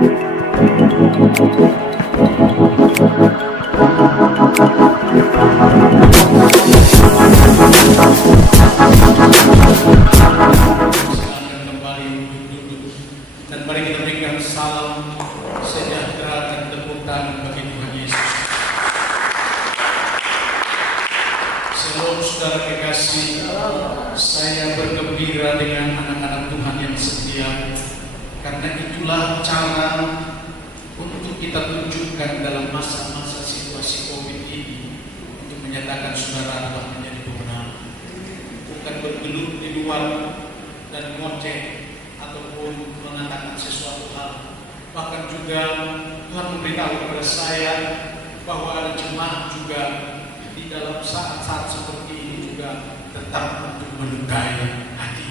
Dan mari kita berikan salam sejahtera dan tepuk tangan bagi Tuhan Yesus. Shalom saudara kekasih, saya bergembira dengan anak-anak Tuhan yang setia, karena itulah cara untuk kita tunjukkan dalam masa-masa situasi COVID ini, untuk menyatakan saudara telah menjadi pemenang, bukan bergelut di luar dan ngoceh ataupun mengatakan sesuatu hal. Bahkan juga Tuhan memberitahu kepada saya bahwa ada jemaat juga di dalam saat-saat seperti ini juga tetap untuk melukai hati.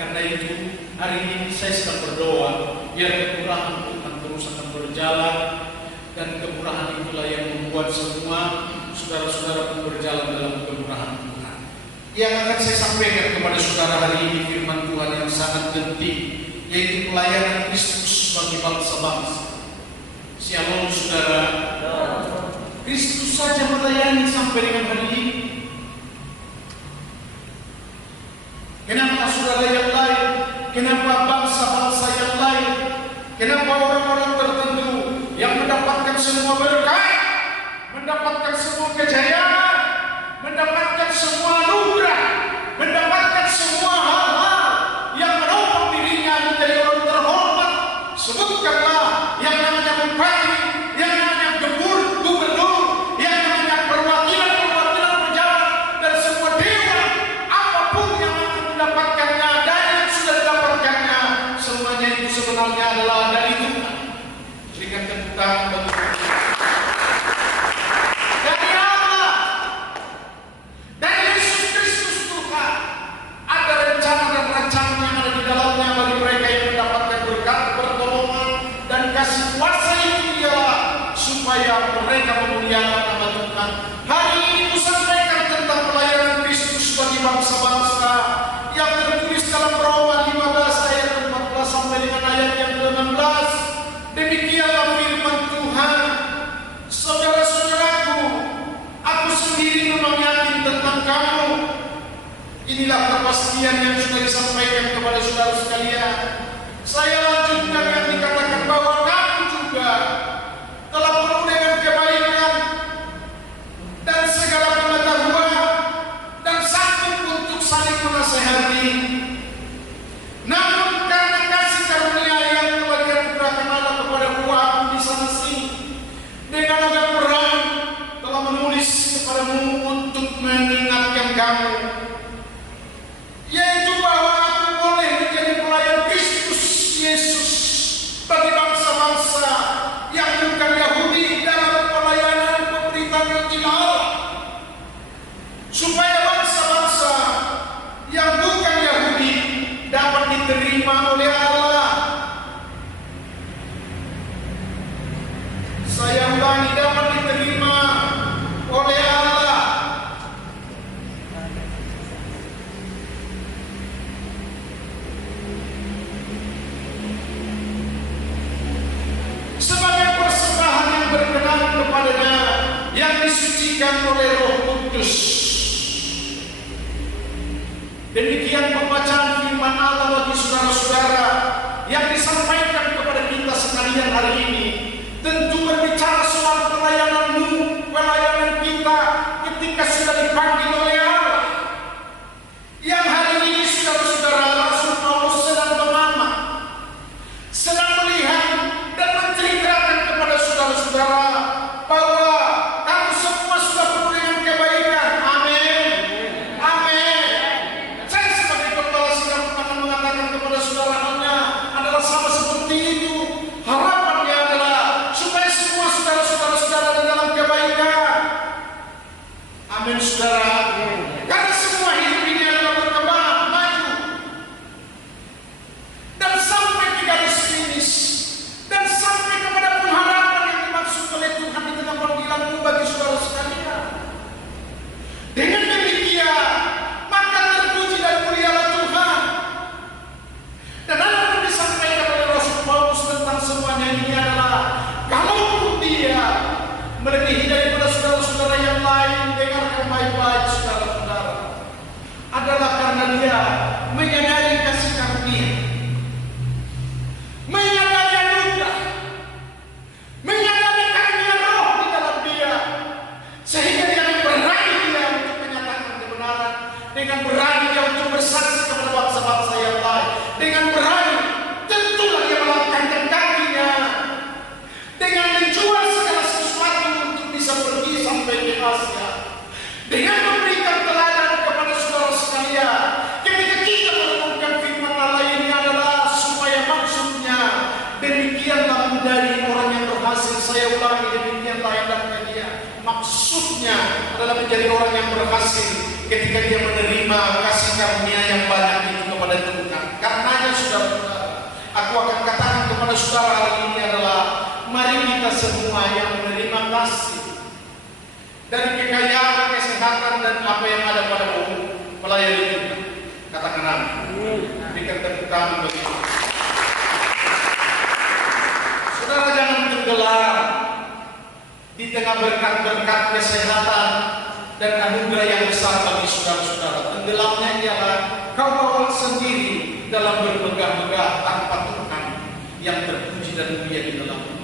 Karena itu hari ini saya sedang berdoa biar kemurahan Tuhan terus akan berjalan, dan kemurahan itulah yang membuat semua saudara-saudara pun berjalan dalam kemurahan Tuhan. Yang akan saya sampaikan kepada saudara hari ini firman Tuhan yang sangat penting, yaitu pelayanan Kristus bagi bangsa-bangsa. Shalom saudara. Kristus saja melayani sampai dengan hari ini. Kenapa saudara yang lain? Kenapa bangsa-bangsa yang lain? Kenapa orang-orang tertentu yang mendapatkan semua berkat, mendapatkan semua kejayaan, mendapatkan semua anugerah, mendapatkan semua hal-hal yang menopang dirinya menjadi orang terhormat? Sebutkanlah yang namanya bupati, yang namanya gubernur, yang namanya perwakilan pejabat, dan semua dewan, apapun yang akan mendapatkannya dan yang sudah didapatkannya, semuanya itu sebenarnya adalah dari Tuhan. Berikan tepuk tangan bagi Tuhan. Dari Allah, dari Yesus Kristus Tuhan, ada rencana dan rancangan yang ada di dalamnya bagi mereka yang mendapatkan berkat, pertolongan, dan kasih kuasa itu ialah supaya mereka memuliakan nama Tuhan. Hari ini kusampaikan tentang pelayanan Kristus bagi bangsa-bangsa yang tertulis dalam Roma 15 ayat 14 sampai dengan ayat yang ke-16. Demikianlah firman Tuhan. Saudara-saudaraku, aku sendiri memang yakin tentang kamu. Inilah kepastian yang sudah disampaikan kepada saudara sekalian. Saya lanjutkan yang dikatakan bahwa kamu juga telah penuh dengan kebaikan dan segala pengetahuan dan sanggup untuk saling menasehati. Namun karena kasih karunia yang telah dianugerahkan Allah kepada buahmu di sana sini, dengan agak perang telah menulis kepadamu untuk mengingatkan kamu, yaitu bahwa aku boleh menjadi pelayan Kristus Yesus bagi bangsa-bangsa yang bukan Yahudi dalam pelayanan pemberitaan Injil Allah, supaya bangsa-bangsa yang bukan Yahudi dapat diterima oleh Allah. Saya ulangi, dapat diterima oleh Allah. Sebagai persembahan yang berkenan kepadanya, yang disucikan oleh Roh Kudus. Demikian pembacaan firman Allah bagi saudara-saudara yang disampaikan kepada kita sekalian hari ini. Tentu berbicara soal pelayanan kita ketika sudah dipanggil oleh Allah. Yang hari ini saudara-saudara, Rasul Paulus sedang mengamak, sedang melihat dan menceritakan kepada saudara-saudara bahwa kamu semua sudah penuh dengan kebaikan. Amin. Amin. Saya sebagai kepala sidang akan mengatakan kepada saudara, adalah sama seperti itu. ini adalah kalau dia melebihi daripada saudara-saudara yang lain, dengarkan baik-baik saudara-saudara, adalah karena dia menyadari kasih karunia, menyadari anugerah, menyadari karunia roh di dalam dia, sehingga dia berani dia untuk menyatakan kebenaran, dengan berani dia untuk bersaksi kepada bangsa-bangsa yang lain, dengan berani tentulah dia melangkahkan kakinya, dengan menjual segala sesuatu untuk bisa pergi sampai ke Asia, dengan memberikan teladan kepada saudara sekalian. Ketika kita menemukan firman Allah ini adalah supaya maksudnya demikianlah menjadi orang yang berhasil. Saya ulangi, demikianlah hendaknya dia. Maksudnya adalah menjadi orang yang berhasil ketika dia menerima kasih karunia yang banyak itu kepada Tuhan. Karenanya saudara-saudara, aku akan katakan kepada saudara hari ini adalah, mari kita semua yang menerima kasih dari kekayaan, kesehatan, dan apa yang ada pada melayani kita. Katakan amin. Berikan tepuk tangan bagi kita. Saudara, jangan tenggelam di tengah berkat-berkat kesehatan dan anugerah yang besar bagi saudara-saudara. Tenggelamnya ialah kau bawa sendiri dalam bermegah-megah tanpa Tuhan yang terpuji dan mulia di dalamnya.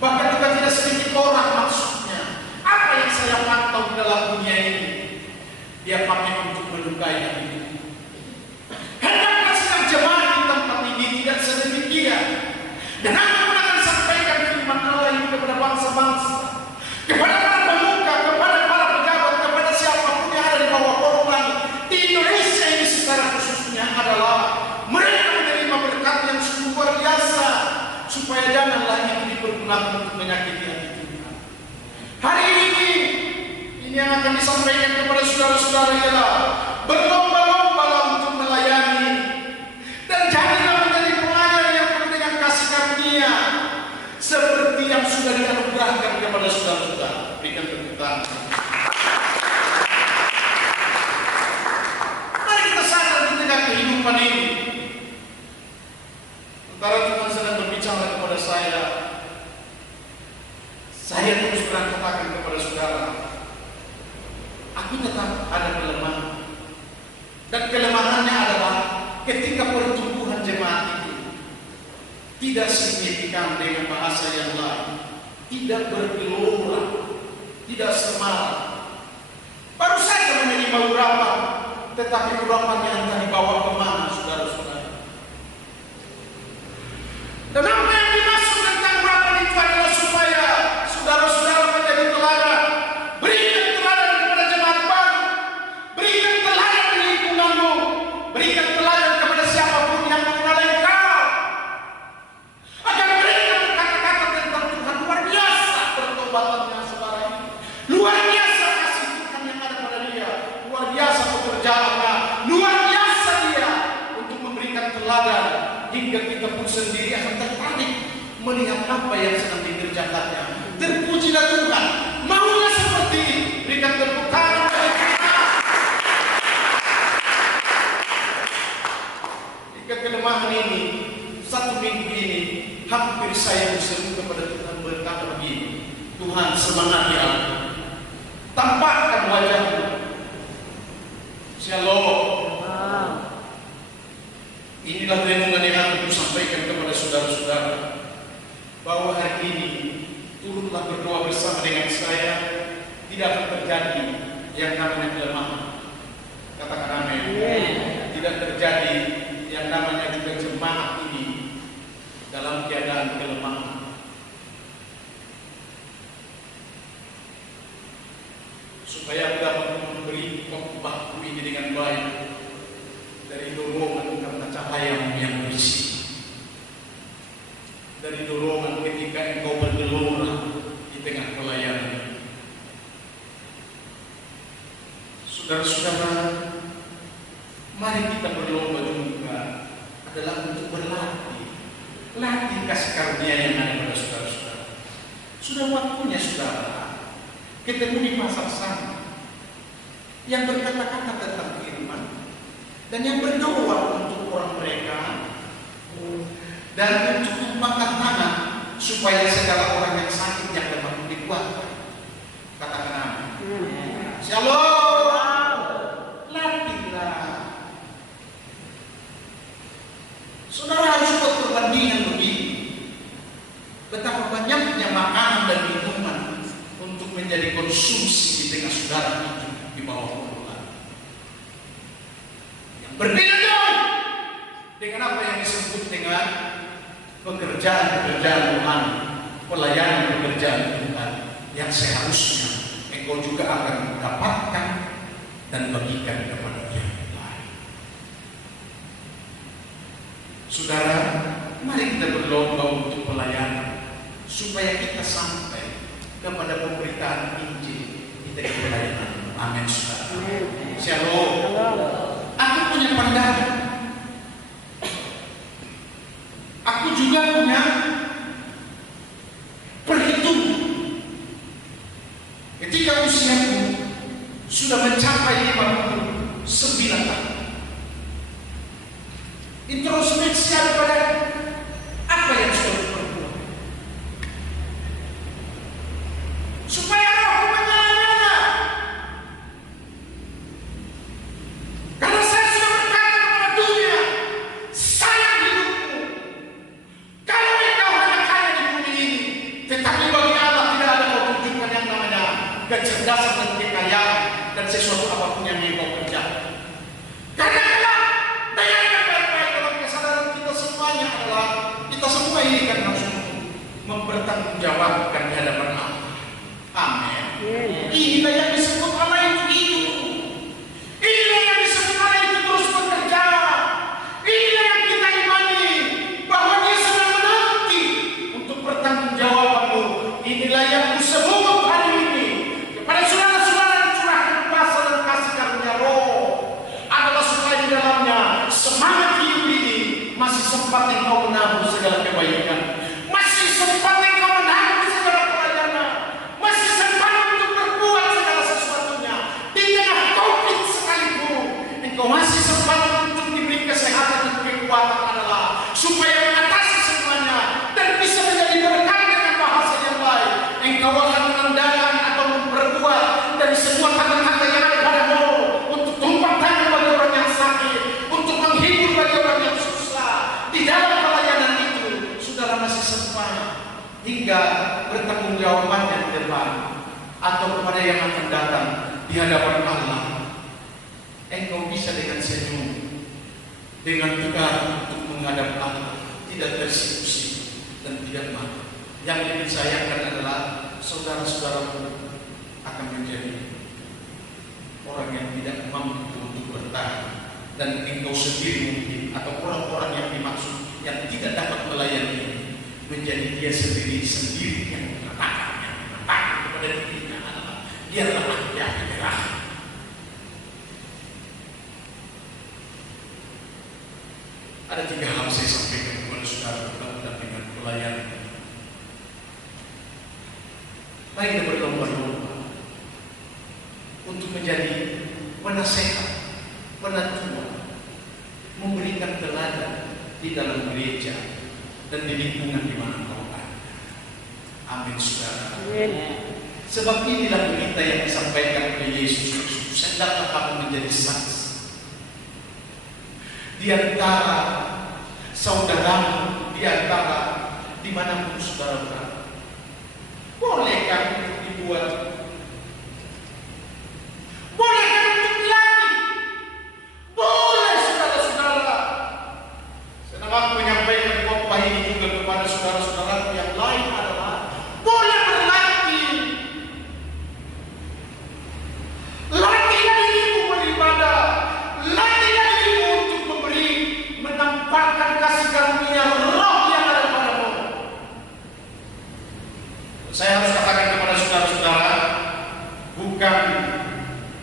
Bahkan juga tidak sedikit orang maksudnya, apa yang saya pantau di dalam dunia ini, dia pakai untuk melukai hati kita. Hendaknya sedang jemaat di tempat ini tidak sedemikian. Dan aku akan sampaikan firman Allah ini kepada bangsa-bangsa, kepada para pemuka, kepada para pejabat, kepada siapapun yang ada di bawah kolong langit di Indonesia ini secara khususnya adalah mereka menerima berkat yang sungguh luar biasa, supaya janganlah itu dipergunakan untuk menyakiti hati Tuhan. Hari ini yang akan disampaikan kepada saudara-saudara ialah berlomba-lombalah untuk melayani, dan janganlah menjadi pelayan yang penuh dengan kasih karunia seperti yang sudah dianugerahkan kepada saudara-saudara. Berikan tepuk tangan. Mari kita sadar di tengah kehidupan ini, sementara Tuhan sedang berbicara kepada saya terus terang katakan kepada saudara, aku tetap ada kelemahan. Dan kelemahannya adalah ketika pertumbuhan jemaat itu tidak signifikan dengan bahasa yang lain, tidak bergelora, tidak semarak. Baru saja menerima urapan, tetapi urapannya entah dibawa kemana saudara-saudara. Dan apa yang dimaksud tentang urapan itu adalah supaya saudara-saudara menjadi teladan. Berikan teladan kepada jemaat baru, berikan teladan di lingkunganmu, berikan teladan kepada siapapun yang mengenal engkau, agar mereka berkata-kata tentang Tuhan. Luar biasa pertobatannya saudara ini, luar biasa kasih Tuhan yang ada pada dia, luar biasa pekerjaannya, luar biasa dia untuk memberikan teladan, hingga kita pun sendiri akan tertarik melihat apa yang sedang dikerjakannya. Terpujilah Tuhan, maunya seperti ini. Berikan tepuk tangan bagi kita. Jika kelemahan ini, satu minggu ini, hampir saya berseru kepada Tuhan berkata begini, Tuhan semangat ya, tampakkan wajahmu. Shalom. Inilah renungan yang aku sampaikan kepada saudara-saudara, bahwa hari ini turutlah berdoa bersama dengan saya, tidak akan terjadi yang namanya kelemahan. Katakan amin. Tidak terjadi yang namanya juga jemaat ini dalam keadaan kelemahan. Supaya aku dapat memberi khotbahku ini dengan baik dari dorongan karena cahaya yang bersih, dari dorongan ketika engkau bergelora di tengah pelayanan. Saudara-saudara, mari kita berlomba juga adalah untuk berlatih, latih kasih karunia yang ada pada saudara-saudara. Sudah waktunya saudara ketemu di pasar sana yang berkata-kata tentang firman dan yang berdoa untuk orang mereka dan untuk tumpahkan tangan supaya segala orang yang sakit yang dapat dikuatkan. Katakan amin. Shalom. Latihlah. Saudara harus buat perbandingan begini. Betapa banyaknya makanan dan minuman untuk menjadi konsumsi di tengah saudara itu di bawah Tuhan. Yang berbeda jauh dengan apa yang disebut dengan pekerjaan Tuhan, pelayanan pekerjaan Tuhan yang seharusnya engkau juga akan mendapatkan dan bagikan kepada yang lain. Saudara, mari kita berlomba untuk pelayanan supaya kita sampai kepada pemberitaan Injil di tengah pelayanan. Amin, saudara. Shalom. Aku punya pandangan. Aku juga punya perhitungan. Ketika usiaku sudah mencapai 59 tahun, introspeksi kepada apa yang sudah diperbuat, supaya rohku menyala-nyala. Karena saya sudah berkata kepada dunia, sayang hidupmu. Kalau engkau hanya kaya di bumi ini, tetapi bagi Allah tidak ada kau tunjukkan yang namanya kecerdasan dan kekayaan dan sesuatu apapun yang engkau kerjakan. Karena daya yang baik-baik dalam kesadaran kita semuanya adalah kita semua ini kan harus mempertanggungjawabkan di hadapan Allah. Amin. Inilah yang disebut Allah itu hidup. Inilah yang disebut Allah itu terus bekerja. Inilah yang kita imani bahwa Dia sedang menanti untuk pertanggungjawabanmu. Inilah yang kuseru hari ini kepada saudara-saudara yang curahkan kuasa dan kasih karunia Roh adalah supaya di dalamnya semangat hidup ini masih sempat engkau menabur segala kebaikan, masih sempat engkau menabur segala pelayanan, masih sempat untuk berbuat segala sesuatunya di tengah COVID sekalipun. Engkau masih sempat untuk diberi kesehatan dan kekuatan adalah supaya mengatasi semuanya dan bisa menjadi berkat dengan bahasa yang baik. Engkau akan menandakan atau memperbuat dari semua kata-kata yang ada padamu untuk tumpang tangan bagi orang yang sakit, untuk menghibur bagi orang yang susah. Di dalam pelayanan itu, saudara masih sempat hingga bertanggung jawabannya di depan atau kepada yang akan datang di hadapan Allah. Engkau bisa dengan senyum, dengan tegar untuk menghadap Allah, tidak tersinggung dan tidak malu. Yang lebih disayangkan adalah saudara-saudaramu akan menjadi orang yang tidak mampu untuk bertahan, dan engkau sendiri mungkin atau orang-orang yang dimaksud yang tidak dapat melayani menjadi dia sendiri yang mengatakan kepada dirinya adalah biarlah aku yang menyerah. Ada 3 hal saya sampaikan kepada saudara berkaitan dengan pelayanan. Mari kita berlomba-lomba untuk menjadi penasehat, penatua, memberikan teladan di dalam gereja dan di lingkungan di mana kau ada. Amin, saudara. Sebab inilah berita yang disampaikan oleh Yesus Kristus. Hendaklah kamu menjadi saksi di antara saudaramu, di antara dimanapun saudara berada. Bolehkah untuk dibuat? Bolehkah untuk dilatih? Boleh, saudara-saudara. Sedang aku menyampaikan khotbah ini juga kepada saudara-saudara yang lain adalah boleh berlatih. Latihlah dirimu beribadah. Latihlah dirimu untuk menampakkan kasih karunia Roh yang ada padamu. Saya harus katakan kepada saudara-saudara, bukan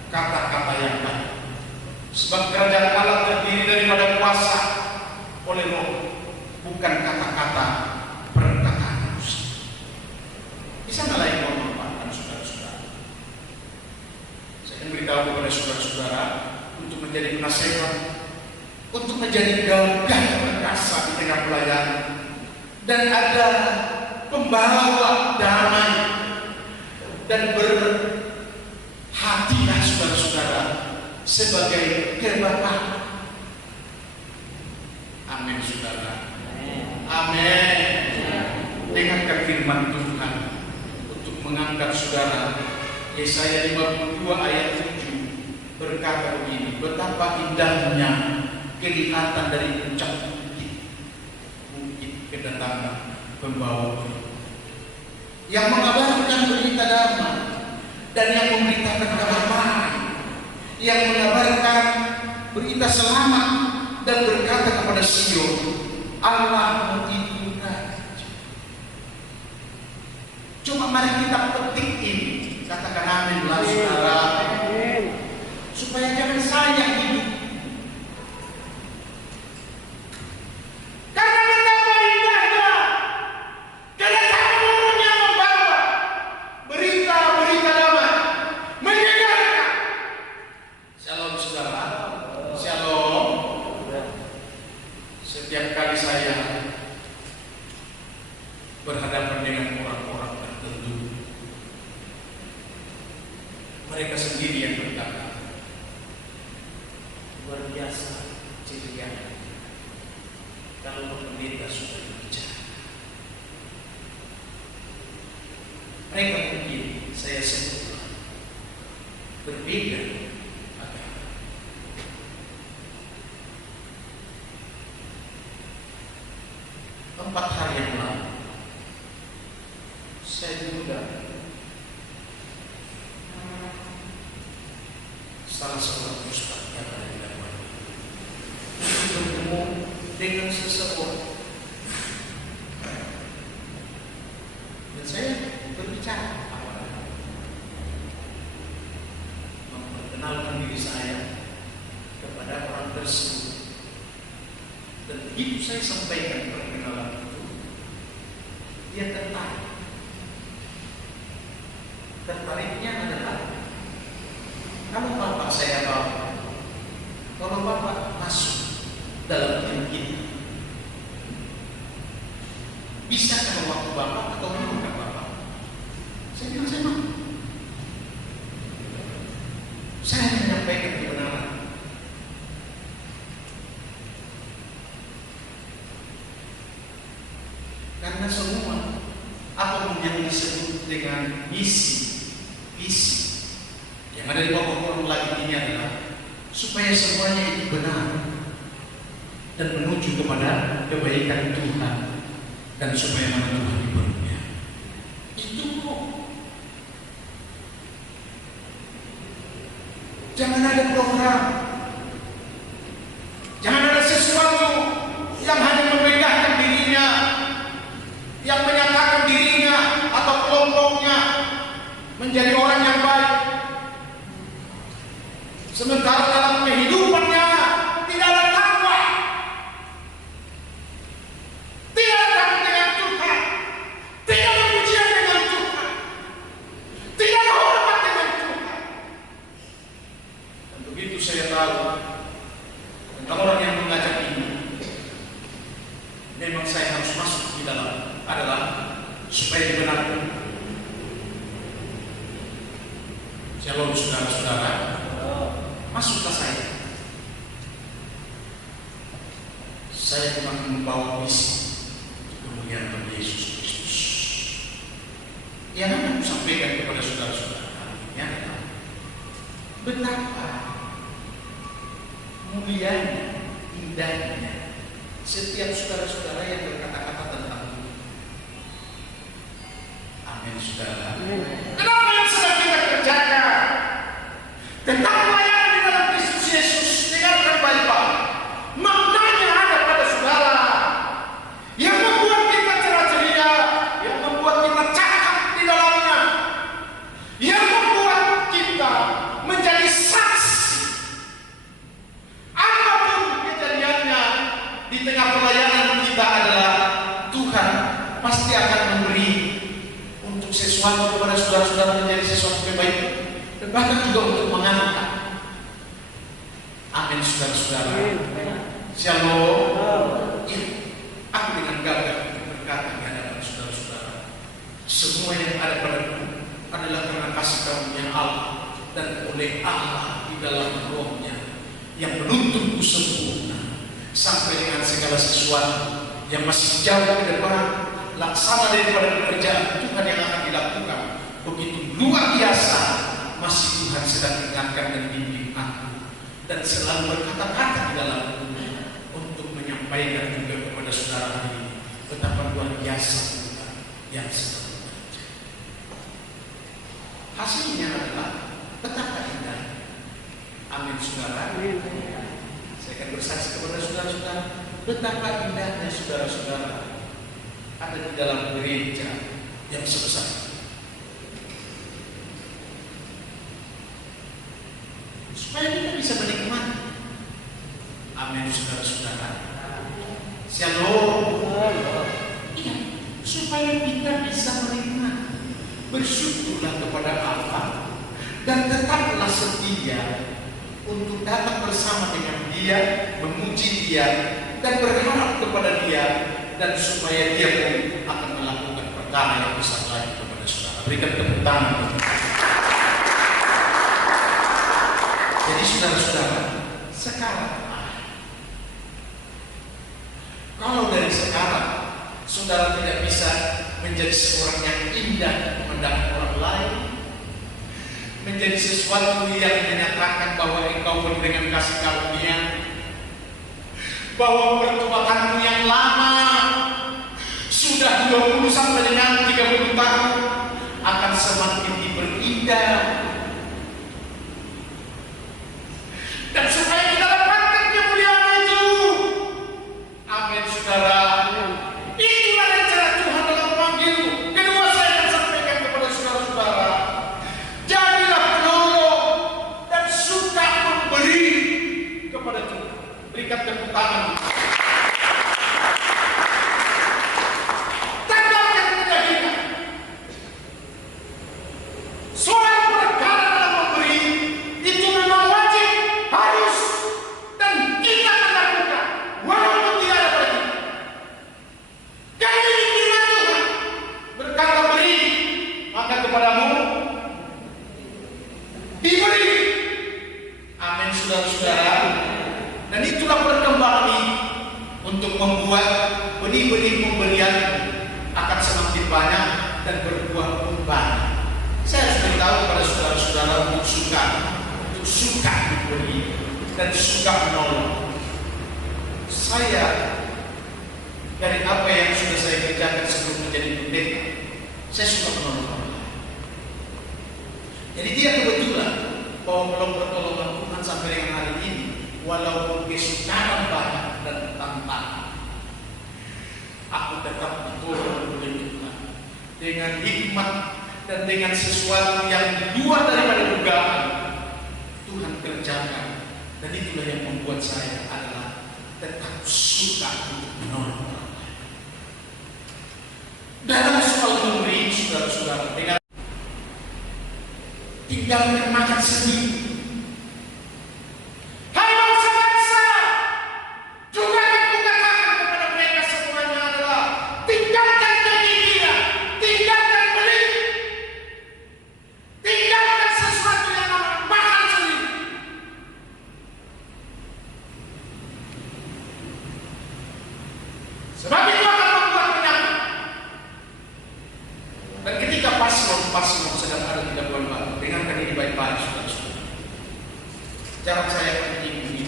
kata-kata yang baik. Sebab kerajaan Allah terdiri daripada kuasa oleh Roh, bukan kata-kata perkataan manusia. Di sana lain memanfaatkan saudara-saudara. Saya ingin beritahu kepada saudara-saudara untuk menjadi penasehat, untuk menjadi gagah perkasa di tengah pelayanan, dan ada pembawa damai, dan berhatilah saudara-saudara sebagai Bapa. Amin saudara. Amin. Dengarkan firman Tuhan untuk mengangkat saudara. Yesaya 52 ayat 7 berkata begini, betapa indahnya kelihatan dari puncak bukit kedatangan pembawa yang mengabarkan berita damai dan yang memberitakan kabar baik, yang mengabarkan berita selamat dan berkata kepada Sion, Allah itu raja. Coba mari kita petik ini, katakan amin lah saudara, supaya jangan saya hidup. Karena betapa indahnya kedatangan Gurunya membawa berita-berita damai, menyegarkan. Shalom saudara, shalom. Setiap kali saya berhadapan dengan orang-orang tertentu, mereka sendiri yang berkata, luar biasa ceria kalau pendeta sudah berbicara. Mereka mungkin saya sebut berbeda agama. 4 hari yang lalu saya diundang salah seorang ustaz yang ada di dalam bertemu dengan seseorang, dan saya berbicara memperkenalkan diri saya kepada orang tersebut, dan begitu saya sampaikan perkenalan itu, dia tertarik. Tertariknya adalah, kalau Bapak saya tahu, kalau Bapak masuk dalam hidup kita, bisakah waktu Bapak atau menurut Bapak? Saya bilang saya mau. Saya menyampaikan kebenaran. Karena semua apapun yang disebut dengan misi, visi yang ada di bawah kolom lagi ini adalah supaya semuanya itu benar dan menuju kepada kebaikan Tuhan dan supaya nama Tuhan dipermuliakan. Itu kok. Jangan ada program, jangan ada sesuatu yang hanya membedakan dirinya, yang menyatakan dirinya atau kelompoknya menjadi orang yang baik, sementara dalam kehidupannya tidak ada takwa, tidak ada takut dengan Tuhan, tidak ada pujian dengan Tuhan, tidak ada hormat dengan Tuhan. Dan begitu saya tahu tentang orang yang mengajak ini, memang saya harus masuk di dalam adalah supaya dibenarkan. Shalom saudara-saudara, masuklah saya. Saya cuma membawa misi kemuliaan Tuhan Yesus Kristus. Yang akan aku sampaikan kepada saudara-saudara ini adalah betapa mulianya, indahnya setiap saudara-saudara yang berkata-kata tentang Tuhan. Amin saudara. Kenapa yang sedang kita kerjakan tentang pelayanan di dalam Kristus Yesus, dengarkan baik-baik. Maknanya ada pada saudara yang membuat kita cerah ceria, yang membuat kita cakap di dalamnya, yang membuat kita menjadi saksi. Apapun kejadiannya di tengah pelayanan kita adalah Tuhan pasti akan memberi untuk sesuatu kepada saudara-saudara menjadi sesuatu yang baik, dan bahkan juga untuk mengangkat. Amin saudara-saudara. Shalom. Ya, aku dengan gagah berkata di hadapan saudara-saudara, Semua yang ada padaku adalah karena kasih karunia Allah dan oleh Allah di dalam Roh-Nya yang menuntunku sempurna sampai dengan segala sesuatu yang masih jauh ke depan, laksana daripada pekerjaan Tuhan yang akan dilakukan begitu luar biasa, masih Tuhan sedang ingatkan dan bimbing aku dan selalu berkata-kata di dalam untuk menyampaikan juga kepada saudara hari ini betapa luar biasa Tuhan yang sedang bekerja. Hasilnya adalah betapa indah. Amin saudara. Saya akan bersaksi kepada saudara-saudara betapa indahnya saudara-saudara ada di dalam gereja yang sebesar ini. Supaya kita bisa menikmati. Amin saudara-saudara. Shalom. Iya, supaya kita bisa menikmati. Bersyukurlah kepada Allah dan tetaplah setia untuk datang bersama dengan Dia, memuji Dia dan berharap kepada Dia, dan supaya Dia pun akan melakukan perkara yang besar lagi kepada saudara. Berikan tepuk tangan. Jadi saudara-saudara, sekarang kalau dari sekarang saudara tidak bisa menjadi seorang yang indah memandang orang lain, menjadi sesuatu yang menyatakan bahwa engkau penuh dengan kasih karunia, bahwa pertobatanmu yang lama sudah 20 sampai dengan 30 tahun akan semakin diperindah, dan supaya kita dapatkan kemuliaan itu. Amin saudara. Itulah rencana Tuhan dalam memanggilmu. Kedua, saya akan sampaikan kepada saudara-saudara, jadilah penolong dan suka memberi kepada Tuhan. Berikan tepuk tangan. Tandakan keyakinan. Soal perkara dalam memberi itu memang wajib, harus, dan kita akan lakukan walaupun tidak ada pada kita. Jadi firman Tuhan berkata, beri maka kepadamu diberi. Amin saudara-saudara. Dan itulah perkembangan ini untuk membuat benih-benih pemberian akan semakin banyak dan berbuah pun banyak. Saya harus beritahu kepada saudara-saudara untuk suka memberi dan suka menolong. Saya dari apa yang sudah saya kerjakan sebelum menjadi pendeta, saya suka menolong orang lain. Jadi dia kebetulan bahwa kalau pertolongan Tuhan sampai dengan hari ini, walaupun kesukaran banyak dan tantangan, aku tetap betul oleh Tuhan dengan hikmat dan dengan sesuatu yang di luar daripada dugaan Tuhan kerjakan. Dan itulah yang membuat saya adalah tetap suka untuk menolong orang lain. Dalam soal memberi, saudara-saudara, dengan tinggal makan sendiri. Hai bangsa-bangsa, juga aku katakan kepada mereka semuanya adalah tinggalkan kegigihan, tinggalkan beli, tinggalkan sesuatu yang makan sendiri. Sebab itu akan membuat penyakit. Dan ketika paslon sedang ada di Labuan Batu, dengarkan ini baik-baik saudara-saudara. Jarak saya begini.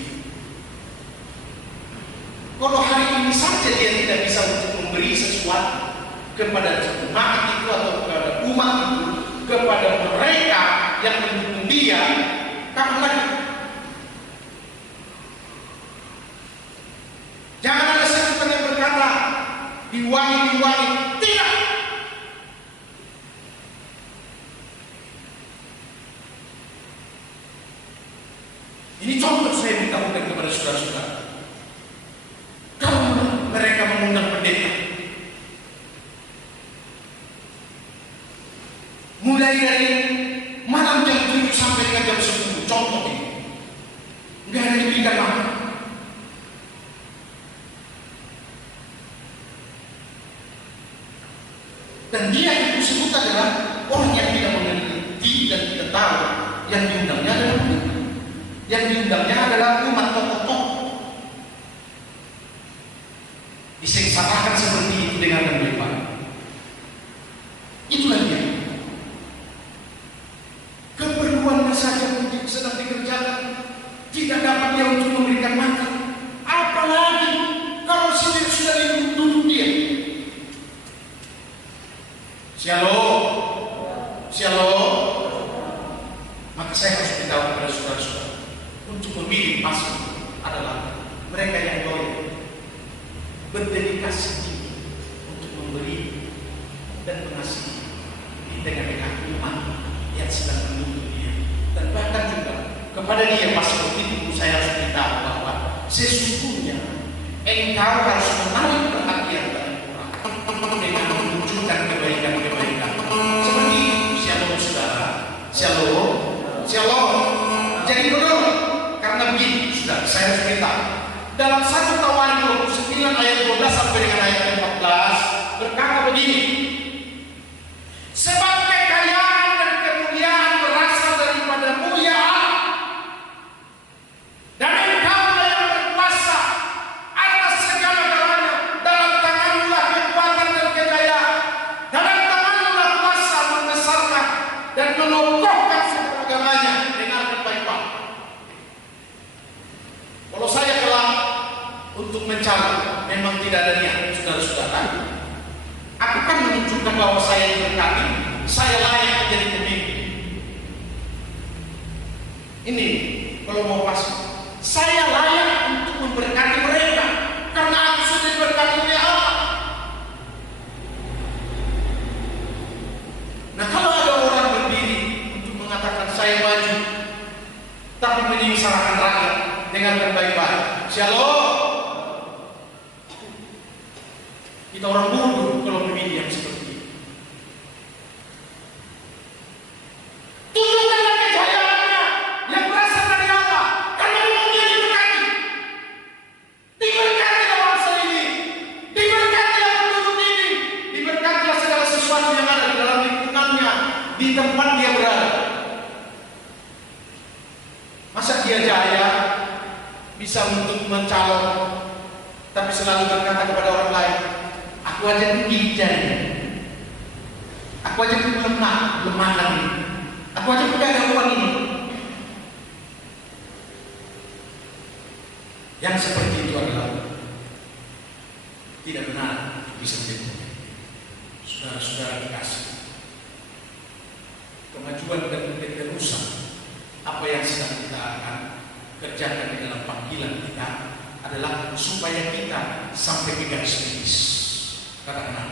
Kalau hari ini saja dia tidak bisa untuk memberi sesuatu kepada jemaat itu atau kepada umat itu, kepada mereka yang mendukung dia, kapan lagi? Jangan ada sesuatu yang berkata diwangi, tidak. Ini contoh saya beritahukan kepada saudara-saudara. Kalau mereka mengundang pendeta, mulai dari malam jam 7 sampai dengan jam 10, contoh ini, nggak ada diberikan makan. Dan dia yang disebut adalah orang yang tidak mengerti dan tidak tahu. Yang diundangnya adalah mereka. Yang diundangnya adalah umat tokoh-tokoh. Disengsarakan seperti itu dengan baik-baik. Itulah dia. Keperluannya saja mungkin sedang dikerjakan, tidak dapat dia untuk memberikan makan. Apalagi kalau sudah duduk dia. Shalom, shalom. Maka saya harus beritahu kepada saudara-saudara untuk memilih pasukan adalah mereka yang loyal, berdedikasi diri untuk memberi dan mengasihi di tengah-tengah umat yang sedang menunggu dia. Dan bahkan juga kepada dia pasukan itu saya harus beritahu bahwa sesungguhnya engkau harus menarik perhatian dari orang dengan menunjukkan kebaikan-kebaikan. Seperti itu, shalom saudara, shalom, shalom. Jadi benar, karena begini, saudara, saya harus beritahu. Dalam 1 Tawarikh 29 ayat 12 sampai dengan ayat 14 berkata begini, sebab kekayaan dan kemuliaan berasal daripadamu ya Allah, dan engkau yang berkuasa atas segala-galanya. Dalam tanganmu-lah kekuatan dan kejayaan, dalam tanganmu-lah kuasa membesarkan dan mengokohkan segala-galanya. Dengarkan baik-baik. Kalau saya kelak untuk mencalon, memang tidak ada niat, saudara-saudara, aku kan menunjukkan bahwa saya diberkati, saya layak menjadi pemimpin. Ini kalau mau pas, saya layak untuk memberkati mereka karena aku sudah diberkati oleh Allah. Nah, kalau ada orang berdiri untuk mengatakan saya maju, tapi menyengsarakan rakyat dengan baik-baik, shalom. Kita orang bodoh kalau memilih yang seperti itu. Tunjukkanlah kejayaannya yang berasal dari Allah, karena memang dia diberkati. Diberkatilah bangsa ini, diberkatilah penduduk ini, diberkatilah segala sesuatu yang ada di dalam lingkungannya, di tempat dia berada. Masa dia jaya bisa untuk mencalon, tapi selalu berkata kepada orang lain, aku aja tinggi jari, aku aja lemah lagi, aku aja pegang uang ini. Yang seperti itu adalah tidak benar bisa dilakukan. Saudara-saudara dikasih, kemajuan dan keterusan apa yang sedang kita akan kerjakan di dalam panggilan kita adalah supaya kita sampai ke garis finish. Katakan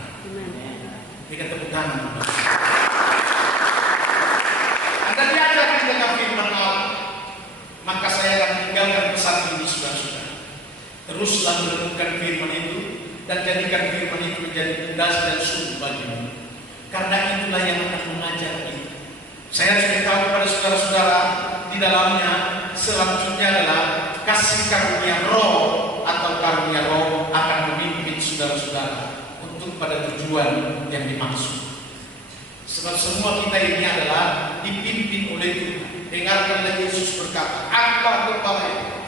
dengan tepuk tangan. Anda diajar dengan firman Allah, maka saya akan meninggalkan pesan ini, saudara-saudara. Teruslah merenungkan firman itu dan jadikan firman itu menjadi pondasi dan sumber bagimu, karena itulah yang akan mengajar kita. Saya harus beritahu kepada saudara-saudara, di dalamnya selanjutnya adalah kasih karunia roh atau karunia roh akan memimpin saudara-saudara pada tujuan yang dimaksud. Sebab semua kita ini adalah dipimpin oleh Tuhan. Dengarkanlah Yesus berkata, "Akulah gembala yang baik."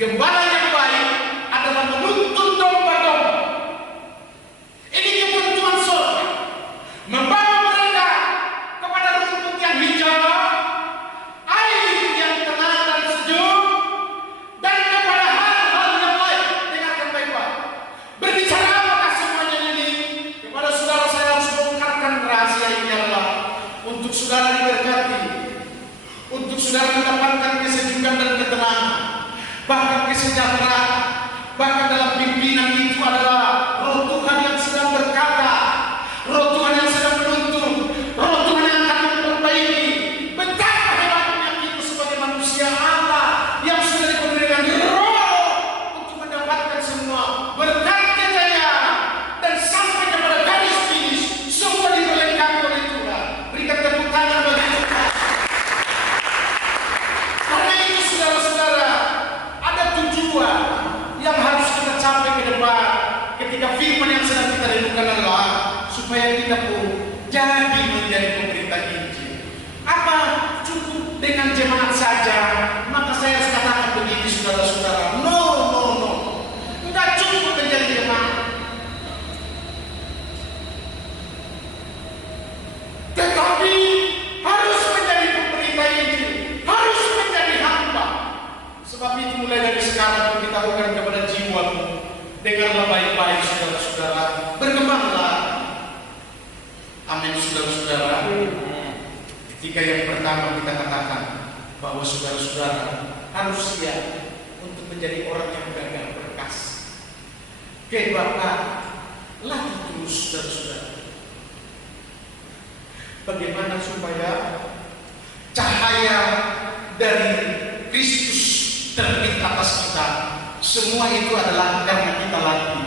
Gembala yang baik adalah menuntun domba-domba. Ini kebutuhan surga, membawa mereka kepada rumput yang hijau, air yang tenang dan sejuk, dan kepada hal-hal yang lain. Dengarkan baik-baik. Berbicara saudara, saya harus bongkarkan rahasia ini adalah untuk saudara diberkati, untuk saudara mendapatkan kesejukan dan ketenangan, bahkan kesejahteraan. Bahkan dalam pimpinan itu adalah roh Tuhan yang sedang berkata, roh Tuhan yang sedang menuntun, roh Tuhan yang akan memperbaiki. Betapa hebatnya kita sebagai manusia Allah yang sudah diberi dengan roh untuk mendapatkan semua berkat kejayaan dan sampai kepada garis finish, semua diperlengkapi oleh Tuhan. Berikan tepuk tangan bagi Tuhan. Karena itu saudara-saudara, ada tujuan yang harus kita supaya kita pun jadi menjadi pemberita Injil. Apa cukup dengan jemaat saja? Maka saya harus katakan begini, saudara-saudara. No. Enggak cukup menjadi jemaat. Tetapi harus menjadi pemberita Injil, harus menjadi hamba. Sebab itu mulai dari sekarang beritahukan kepada jiwamu. Dengarlah baik-baik, saudara-saudara. Berkembanglah. Amin, saudara-saudara. Ketika yang pertama kita katakan bahwa saudara-saudara harus siap untuk menjadi orang yang gagal berkas. Oke, Bapak, latih terus, saudara-saudara. Bagaimana supaya cahaya dari Kristus terbit atas kita. Semua itu adalah karena kita latih,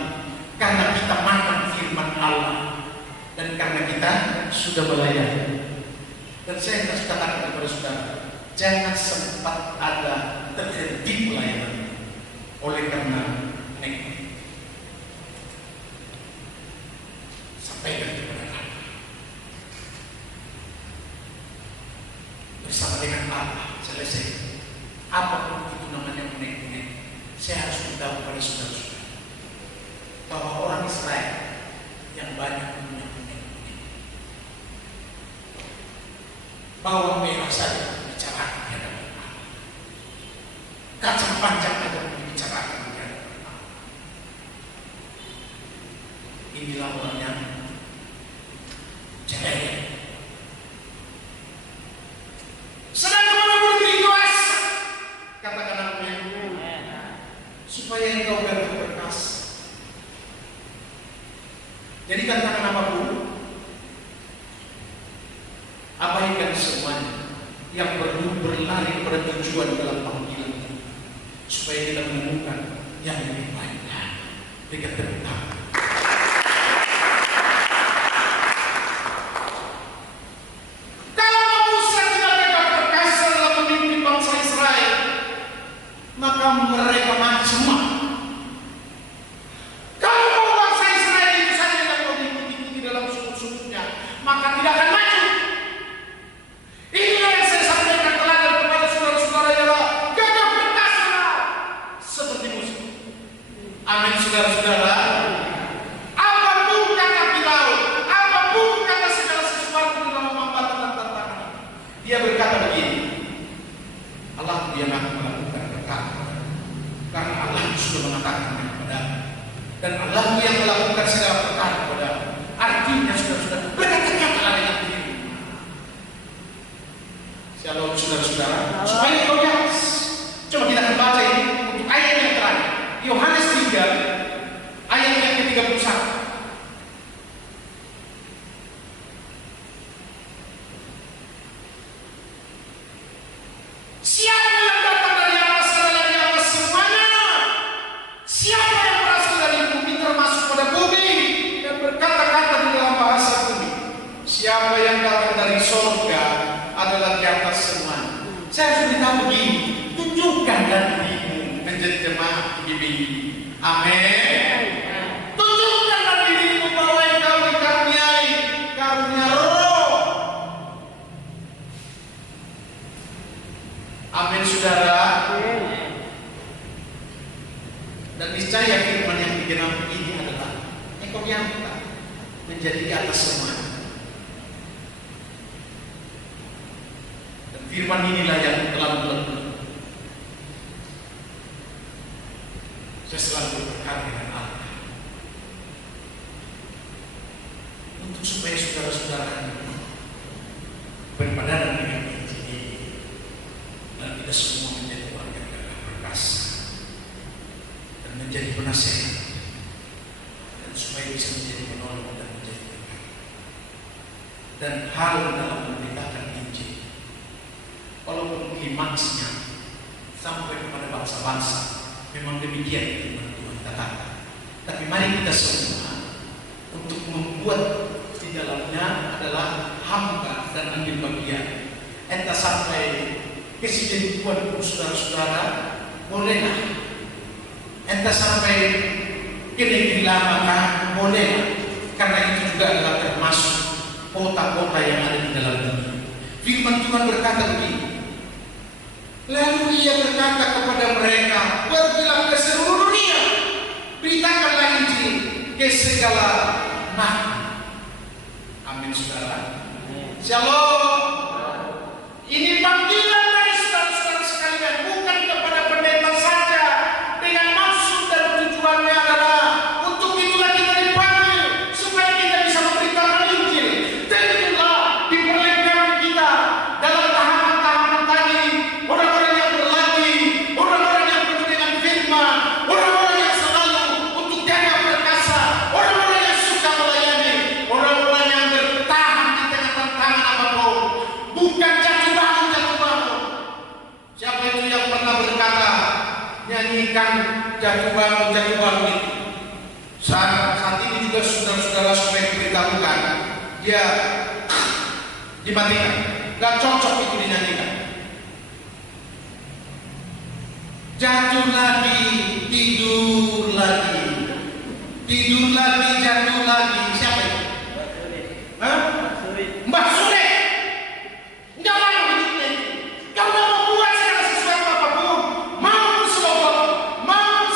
karena kita makan firman Allah, dan karena kita sudah melayani. Dan saya harus katakan kepada saudara, jangan sempat ada terhenti pelayanan oleh karena negatif. Sampaikan kepada Allah, bersama dengan Allah selesai. Apapun itu namanya unek-unek, saya harus beritahu kepada saudara-saudara bahwa orang Israel yang banyak punya unek-unek, bawang merah saja bicarakan di hadapan Allah, kacang panjang aja dibicarakan di hadapan Allah. Inilah orang yang jahil. Sedang menabur kuasa, katakan amin, supaya engkau gagal berkas. Jadi katakan apapun, abaikan semuanya yang perlu berlari pada tujuan dalam panggilan itu, supaya kita menemukan yang lebih baik dekat kita. Mereka mati semua. Kalau bangsa Israel itu saja yang mengikuti dalam sumut-sumutnya, maka tidak akan maju. Inilah yang saya sampaikan teladan kepada saudara-saudara ialah gagah perkasa seperti musuh. Amin, saudara-saudara. Apapun kata Firaun, apapun kata segala sesuatu dalam hambatan dan tantangan, dia berkata begini, Allah yang akan melakukan perkara. Karena Allah sudah mengatakan kepada, dan Allah yang melakukan segala perkara kepada. Artinya saudara-saudara, berkata-katalah dengan diri. Shalom, saudara-saudara. Supaya kau jelas. Coba kita akan baca ini untuk ayat yang terakhir, Yohanes 3 ayat yang ke-31. Siapa yang datang dari atas adalah dari atas semuanya. Siapa yang berasal dari bumi termasuk pada bumi dan berkata-kata di dalam bahasa bumi. Siapa yang datang dari surga adalah di atas semuanya. Saya sudah beritahu begini, tunjukkanlah dirimu menjadi jemaat GBI. Amin. Tunjukkanlah dirimu bahwa engkau dikaruniai karunia Roh. Amin, saudara. Dan niscaya firman yang digenapi ini adalah engkau diangkat menjadi di atas semuanya. Dan firman inilah yang telah melebihi. Saya selalu berkata dengan Allah untuk supaya saudara-saudara berpadanan dengan Injil ini, dan kita semua menjadi warga negara perkasa dan menjadi penasehat, dan supaya bisa menjadi penolong dan menjadi berkat. Dan hal dalam memberitakan Injil, walaupun klimaksnya sampai kepada bangsa-bangsa, memang demikian firman Tuhan katakan. Tapi mari kita semua untuk membuat di dalamnya adalah hamba dan ambil bagian. Entah sampai kesejahteraan saudara-saudara, bolehlah. Entah sampai ke negeri lama, bolehlah. Karena itu juga adalah kota-kota yang ada di dalam dunia. Firman Tuhan berkata begini, lalu ia berkata kepada mereka, pergilah ke seluruh dunia, beritakanlah Injil ke segala makhluk. Amin, saudara. Shalom. Ini panggilan dari saudara-saudara sekalian, bukan kepada pendeta saja, dengan maksud dan tujuannya adalah untuk itulah kita dipanggil, supaya kita bisa memberitakan Injil. Tentulah di perlengkapan kita dalam tahapan-tahapan tadi, orang-orang yang berlatih, orang-orang yang penuh dengan firman, orang-orang yang selalu untuk jaga perkasa, orang-orang yang suka melayani, orang-orang yang bertahan di tengah tantangan apapun, bukan jatuh bangun. Siapa itu yang pernah berkata, nyanyikan jatuh bangun itu? Saat ini juga saudara-saudara supaya diberitahukan, ya dimatikan, gak cocok itu dinyanyikan. Jatuh lagi, tidur lagi, tidur lagi, jatuh lagi. Siapa itu? Mbak Sule. Enggak mau hidupnya itu. Kau gak mau buat segala sesuatu apapun, mau slogan, mau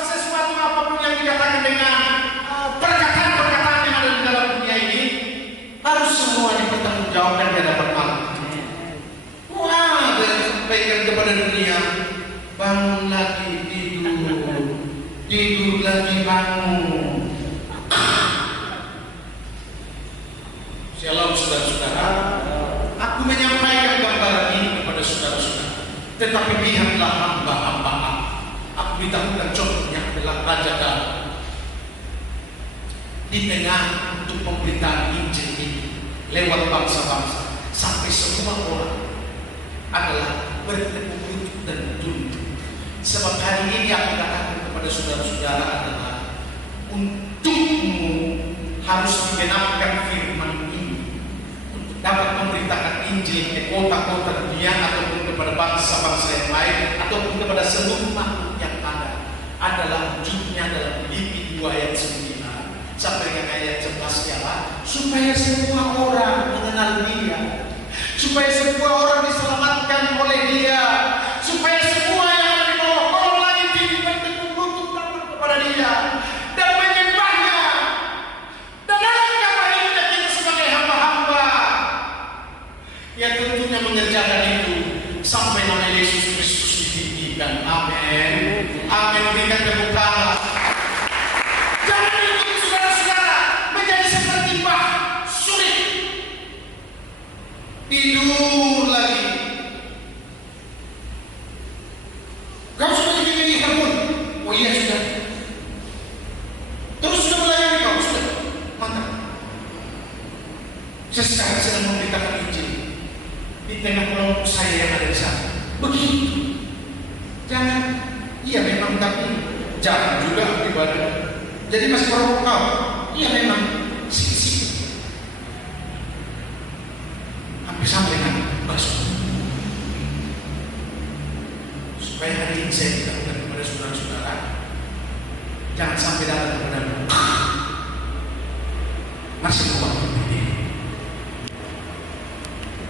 sesuatu apapun yang dikatakan dengan perkataan-perkataan yang ada di dalam dunia ini, harus semua dipertanggungjawabkan di hadapan Allah. Wah, dan sampaikan kepada dunia, bangun lagi, tidur, tidur lagi, bangun. Shalom saudara-saudara, aku menyampaikan gambaran ini kepada saudara-saudara, tetapi lihatlah hamba-hamba aku beritahukan contohnya adalah Raja Daud di tengah untuk memberitakan Injil ini lewat bangsa-bangsa, sampai semua orang adalah bertemu lutut dan tunduk. Sebab hari ini aku katakan kepada saudara-saudara adalah untukmu harus digenapkan firman ini untuk dapat memberitakan Injil ke kota-kota dunia ataupun kepada bangsa-bangsa yang lain ataupun kepada seluruh makhluk yang ada. Adalah wujudnya dalam Filipi 2 ayat 9 sampai dengan ayat 11 ialah supaya semua orang mengenal Dia, supaya semua orang diselamatkan oleh Dia, supaya semua yang ada di bawah kolong langit ini bertekuk lutut kepada Dia dan menyembahnya. Dan dalam kamar hidupnya kita sebagai hamba-hamba, ya tentunya mengerjakan itu sampai nama Yesus Kristus ditinggikan. Amin. Amin. Berikan tepuk tangan. Jangan ikut saudara-saudara menjadi seperti Mbah Sulit. Tidur lagi. Kau sudah dimiliki kabur. Oh iya sudah. Terus sudah melayani kau sudah. Mantap. Saya sekarang sedang memberitakan Injil di tengah kelompok saya yang ada di sana. Begitu. Jangan. Iya memang tapi jangan juga ibadah. Jadi masih perlu kau. Iya memang sisi. Hampir sampai nanti basuh. Supaya hari ini saya katakan kepada saudara-saudara, jangan sampai datang kepada masih